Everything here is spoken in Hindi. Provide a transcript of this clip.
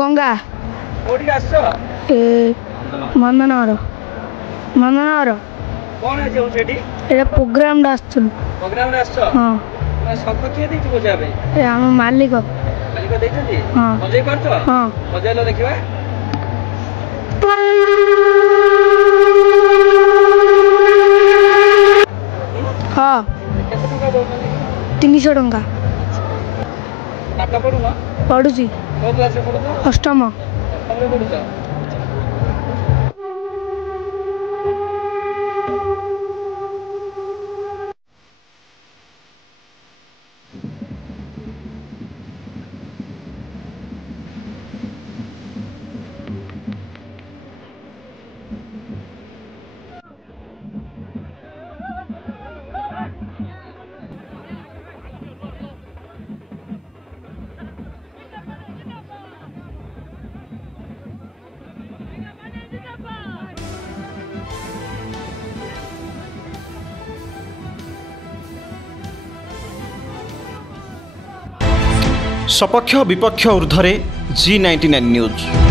गंगा कोठी आसछ ए मंदनगर मंदनगर कोन है जो सेठी ए प्रोग्राम डास्तुल प्रोग्राम रे आसछ हां मैं सब किए दैछ बजाबे ए हम मालिक मालिक दैछथि हां बजाई करछ हां बजाइलो देखिबा हां केते टका दउछथि 300 टंका पाठ पढुना पढुची को क्लास रे पढुछ अष्टम हमरे पढुछ सपक्ष विपक्ष ऊर्ध्वे G99 न्यूज।